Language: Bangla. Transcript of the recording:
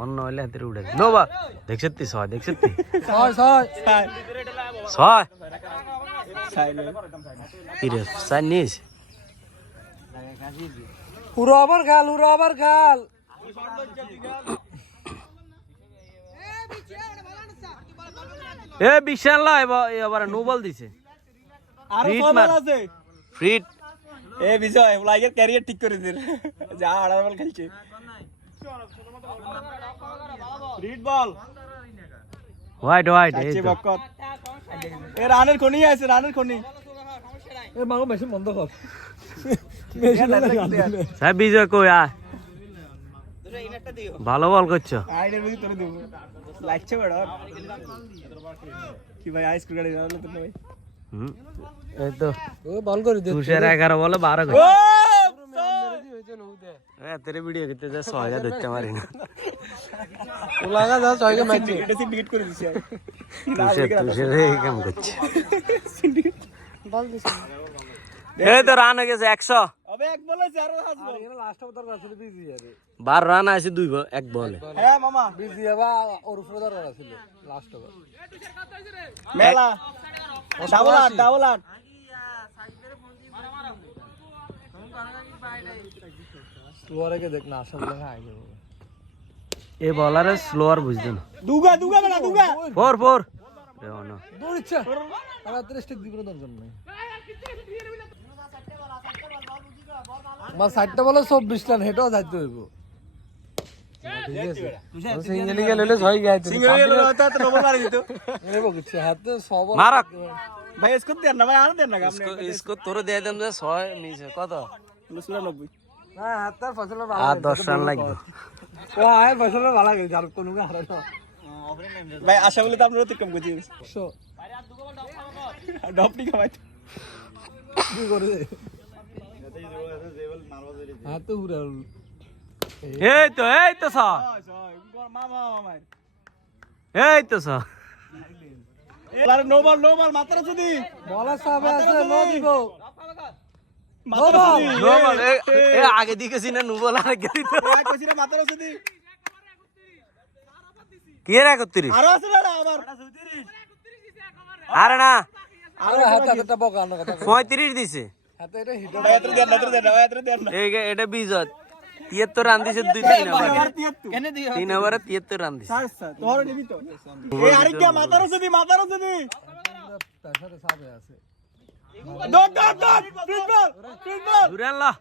অন্য হইলে হাতের উড়ে নো বা দেখছতি ছয় দেখছতি ছয় ছয় ছয় কিরে সাইনিস পুরো আবার গাল এ বিশাল এবার নো বল দিছে আর বল আছে ফ্রিট এ বিজয় লাইগের ক্যারিয়ার ঠিক করে দিন যা আড়ার বল খেলছে ফ্রিট বল হোয়াইট এই আচ্ছা তো বকত এ রানের খনি আছে এ মাগো মেশিন বন্ধ কর সাহেব বিজয় কই আ ভালো বল করছো আইডের মধ্যে তোরে দেব লাগছে বড় কি ভাই আইস ক্রিকেট গেল তো ভাই এই তো ও বল করে দে তুষার 11 বলে 12 ও করে এ তেরে ভিডিও করতে যা 6000 ধরতে মারি না ও লাগা যা 6 কে ম্যাচ এটা সিন্ডিকেট করে দিছি তুষার এই কাম করছে বল দিছি এই তো রান হয়ে গেছে 100 আবে এক বলে চার হাসবো আর এখানে লাস্ট ওভার আসলে বিজি আরে 12 রান আছে 2 এক বলে হ্যাঁ মামা বিজি আবা ওর উপরে দরকার ছিল লাস্ট ওভার মেলা ডাবল আট স্লোয়ারে কে দেখনা আসলে না আগে এ বলারে স্লোয়ার বুঝদেন দুগা বেলা দুগা 4 রেও না দৌড় ইচ্ছা আর 30 টিক দিবেন দরকার নাই মা 60টা বলে 24 রান হেটাও যাইতে হইব সিঙ্গেলি গেলে 6 গাইতে সিঙ্গেলি গেলে হয়তো তো ডবল মারি দিত এ বকছে হাতে 100 বল মারক ভাই इसको দেন না ভাই আর দেন না আপনি इसको তোরে দিয়ে দেন যে 6 নিচে কত 94 না হাতার ফসল ভালো আর 10 রান লাগবে ও আয় ফসল ভালো গেল যার কোনো না হারানো ভাই আশা বলে তো আপনারা তো কম করছি ডপটি খাওয়াই কি করে হাত তো উড়াল এই তো সা এই তো সা এলারে নো বল মাত্র যদি বলার সাবে আছে নো দিব নো বল এ আগে দিকেছি না নো বল আগে দিতে কইছি না মাত্র যদি কি রে 31 আরো আছে না আবার আরে না আরে হাতটা বকানো কথা 35 দিছে হাতে এটা হিট এত দেন এই এটা বিজত 73 রান দিছে 2-3 ওভার কেনে দিও 3 ওভারে 73 রান দিছে তোর নিবি তো এই আরে কি মাতারো যদি প্রেসারে সাবে আছে দট প্রিন্সিপাল দূরে আল্লাহ